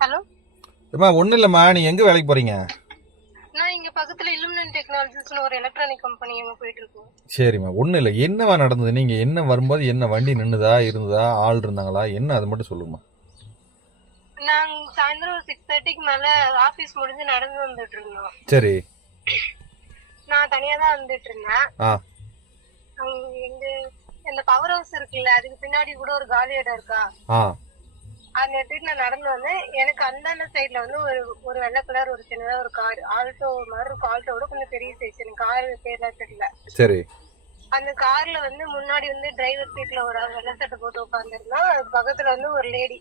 Hello. அம்மா ஒன்றும் இல்லைம்மா, நீங்கள் எங்கே வேலைக்கு போகிறீங்க? நான் இங்க பக்கத்துல இல்லுமினன்ட் டெக்னாலஜிஸ்னு ஒரு எலக்ட்ரானிக் கம்பெனி அங்க போயிட்டு இருக்கோம். சரிம்மா, ஒன்றும் இல்லை. என்னவா நடந்தது? நீங்கள் என்ன வரும்போது என்ன வண்டி நின்றுதா இருந்ததா, ஆள் இருந்தாங்களா என்ன, அது மட்டும் சொல்லுங்கம்மா. நாங்க சாயந்தரம் ஒரு 6:30க்கு மேல ஆபீஸ் முடிஞ்சு நடந்து வந்துட்டு இருந்தோம். சரி. நான் தனியா தான் வந்துட்டு இருந்தேன். எங்க இந்த பவர் ஹவுஸ் இருக்குல்ல, அதுக்கு பின்னாடி கூட ஒரு காலி இடம் இருக்கா, அந்த இடத்துக்கு நான் நடந்து வந்தேன். எனக்கு அந்தாண்ட சைட்ல வந்து ஒரு வெள்ளை கலர் ஒரு சின்னதா ஒரு கார், ஆல்டோ மாதிரி இருக்கும். ஆல்டோட கொஞ்சம் பெரிய சைஸ். எனக்கு கார் பேர்ல தெரியல. சரி. அந்த கார்ல வந்து முன்னாடி வந்து டிரைவர் சீட்ல ஒரு வெள்ளை சட்டை போட்டு உட்காந்துருந்தா, பக்கத்துல வந்து ஒரு லேடி.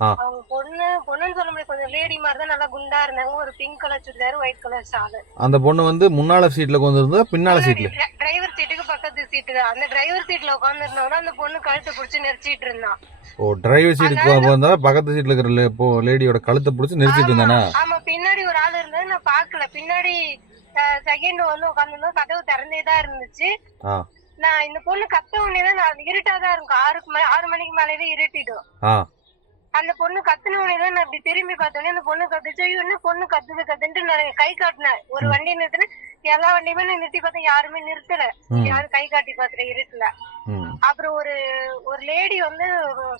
அவங்க பொண்ணுன்னு சொல்ல முடியாது, கொஞ்சம் லேடி மாதிரி தான், நல்லா குண்டா இருந்தாங்க. ஒரு pink colour churidar, white colour shawl. அந்த பொண்ணு வந்து முன்னால சீட்ல உட்காந்துருந்தா பின்னால சீட்ல? டிரைவர் சீட்டுக்கு பக்கத்து சீட்டு தான். அந்த டிரைவர் சீட்ல உட்காந்துருந்தவங்க அந்த பொண்ணு கழுத்தை பிடிச்சி நெரிச்சிட்டு இருந்தான். ஓ, டிரைவர் சீட்டுக்கு வந்தா பக்கத்து சீட்ல இருக்கிற லேடியோட கழுத்தை பிடிச்சி நெரிச்சிட்டு இருந்தானா? ஆமா, பின்னாடி ஒரு ஆள் இருந்தது, நான் பாக்கல. பின்னாடி செகண்ட் வந்து உட்காந்துருந்தோம், கதவு திறந்தேதான் இருந்துச்சு. நான் இந்த பொண்ணு கத்த உடனேதான், நான் இருட்டாதான் இருக்கும், 6 மணிக்கு மேலேயே இருட்டிடும். அந்த பொண்ணு கத்துன உடனேதான் நான் இப்படி திரும்பி பார்த்தோன்னே அந்த பொண்ணு கத்துச்சு. ஐயோ, என்ன பொண்ணு கத்துன்ட்டு நான் கை காட்டினேன். ஒரு வண்டி நிறுத்தினேன், எல்லா வண்டியுமே நான் நிறுத்தி பார்த்தேன், யாருமே நிறுத்தல. யாரும் கை காட்டி பாத்துற இருட்டுல. அப்புறம் ஒரு லேடி வந்து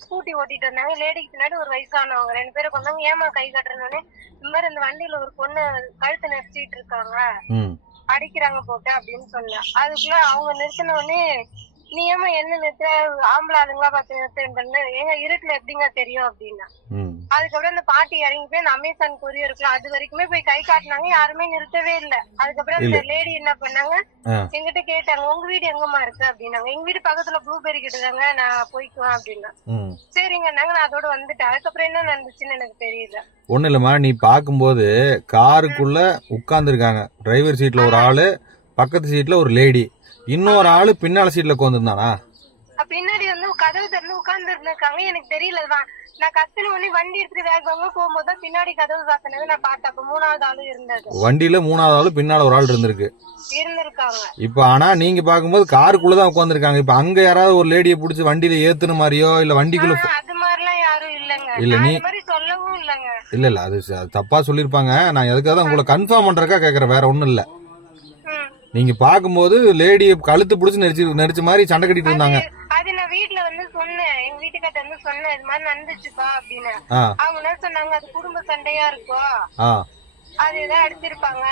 ஸ்கூட்டி ஓட்டிட்டு வந்தாங்க. லேடிக்கு பின்னாடி ஒரு வயசானவங்க 2 பேரும் வந்தாங்க. ஏமா கை காட்டுறேன்னு, இந்த மாதிரி இந்த வண்டியில ஒரு பொண்ணு கழுத்தை நெரிச்சிட்டு இருக்காங்க, அடிக்கிறாங்க போட்டு அப்படின்னு சொன்னேன். அதுக்குள்ள அவங்க நிறுத்தின உடனே, நீ ஏமா என்ன நிறுத்த, ஆம்பளை ஆளுங்களா பார்த்து நிறுத்த, எங்க இருட்டுல எப்படிங்க தெரியும் அப்படின்னா. அதுக்கப்புறம் அந்த பாட்டி இறங்கி போய் அந்த அமேசான் கொரியர் இருக்கலாம், அது வரைக்குமே போய் கை காட்டினாங்க, யாருமே நிறுத்தவே இல்ல. அதுக்கப்புறம் அந்த லேடி என்ன பண்ணாங்க, எங்கிட்ட கேட்டாங்க, உங்க வீடு எங்கம்மா இருக்கு அப்படின்னாங்க. எங்க வீடு பக்கத்துல ப்ளூபெரி கிட்டதாங்க, நான் போய்க்குவேன் அப்படின்னா. சரிங்க நாங்க, நான் அதோட வந்துட்டேன். அதுக்கப்புறம் என்ன நடந்துச்சுன்னு எனக்கு தெரியல. ஒண்ணு இல்லம்மா, நீ பாக்கும்போது காருக்குள்ள உட்கார்ந்து இருக்காங்க, டிரைவர் சீட்ல ஒரு ஆளு, பக்கத்து சீட்ல ஒரு லேடி, இன்னொரு ஆளு பின்னால சீட்ல உட்காந்துருந்தானா? பின்னாடி வந்து கதவு திறந்து உட்கார்ந்து இருக்காங்க, எனக்கு தெரியல. நான் கத்துன உடனே வண்டி எடுத்துட்டு வேகமா போகும்போது பின்னாடி கதவு சாத்தினது நான் பார்த்தேன். அப்ப 3வது ஆளு இருந்தது. வண்டியில 3வது ஆளு பின்னால ஒரு ஆள் இருந்திருக்காங்க. இப்ப ஆனா நீங்க பாக்கும்போது காருக்குள்ளதான் உட்காந்துருக்காங்க. இப்ப அங்க யாராவது ஒரு லேடியை புடிச்சு வண்டியில ஏத்துன மாதிரியோ இல்ல வண்டிக்குள்ள அது மாதிரிலாம் யாரும் இல்லங்க. இல்ல, நீ சொல்லவும் இல்லங்க. இல்ல அது தப்பா சொல்லிருப்பாங்க. நான் எதுக்காக உங்களை கன்ஃபார்ம் பண்றதுக்கா கேக்குறேன், வேற ஒண்ணும் இல்ல. நீங்க பாக்கும்போது லேடிய கழுத்து பிடிச்சு நெரிச்ச மாதிரி சண்டை கட்டிட்டு இருந்தாங்க. அது நான் வீட்டுல வந்து சொன்னேன், எங்க வீட்டுக்கிட்ட வந்து சொன்னேன், இது மாதிரி நடந்துச்சுப்பா அப்படின்னு. அவங்க என்ன சொன்னாங்க, அது குடும்ப சண்டையா இருக்கும், அது ஏதாவது அடிச்சிருப்பாங்க,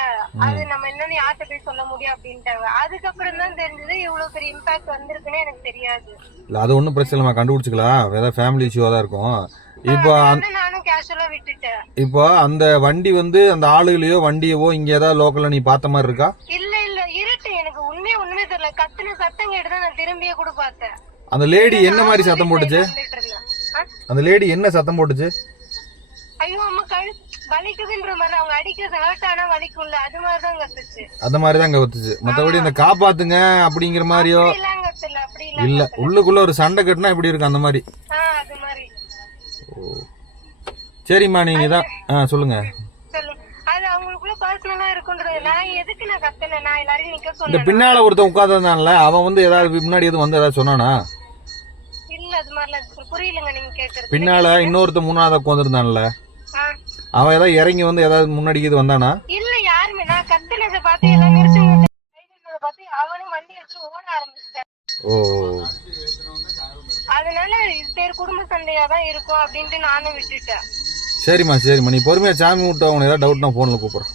அது நம்ம என்னன்னு யார்கிட்ட போய் சொல்ல முடியும் அப்படின்ட்டாங்க. அதுக்கப்புறம் தான் தெரிஞ்சது இவ்வளவு பெரிய இம்பாக்ட் வந்திருக்குன்னு எனக்கு தெரியாது. இல்ல அது ஒண்ணும் பிரச்சனை இல்ல, கண்டுபிடிச்சுக்கலாம், ஏதாவது ஃபேமிலி இஷ்யூவா தான் இருக்கும். இப்போ நானும் கேஷுவலா விட்டுட்டேன். இப்போ அந்த வண்டி வந்து அந்த ஆளுகளையோ வண்டியவோ இங்க ஏதாவது லோக்கல்ல நீ பார்த்த மாதிரி இருக்கா? இல்ல இல்ல, இருட்டு, எனக்கு உண்மையே தெரியல. கத்துன சத்தம் கேட்டுதான் நான் திரும்பியே கூட பார்த்தேன். அந்த லேடி என்ன மாதிரி சத்தம் போட்டுச்சு? அந்த லேடி என்ன சத்தம் போட்டுச்சு? ஐயோ அம்மா, வலிக்குதுன்ற மாதிரி, அவங்க அடிக்கிறது ஆனா வலிக்கும்ல, அது மாதிரிதான் கத்துச்சு. அந்த மாதிரிதான் கத்துச்சு, மத்தபடி இந்த காப்பாத்துங்க அப்படிங்கிற மாதிரியோ இல்ல. உள்ளுக்குள்ள ஒரு சண்டை கட்டினா இப்படி இருக்கு அந்த மாதிரி. சரிம்மா, நீங்க தான் சொல்லுங்க. இந்த பின்னால ஒருத்தன் உட்கார்ந்தான்ல, அவன் வந்து ஏதாவது முன்னாடி எதுவும் வந்து ஏதாவது சொன்னானா? பின்னால இன்னொருத்தன் 3வது உட்கார்ந்துருந்தான்ல, அவன் ஏதாவது இறங்கி வந்து ஏதாவது முன்னாடி இது வந்தானா? இல்ல, யாருமே. நான் கத்துனதை பார்த்து எல்லாம் நிறுத்தி அவனும் வண்டி வச்சு ஓட ஆரம்பிச்சிட்டான். அதனால பேர் குடும்ப சண்டையா தான் இருக்கும் அப்படின்ட்டு நானும் விட்டுட்டேன். சரிம்மா, நீ பொறுமையா சாமி விட்டு அவங்க ஏதாவது டவுட்னா போன்ல கூப்பிடுறேன்.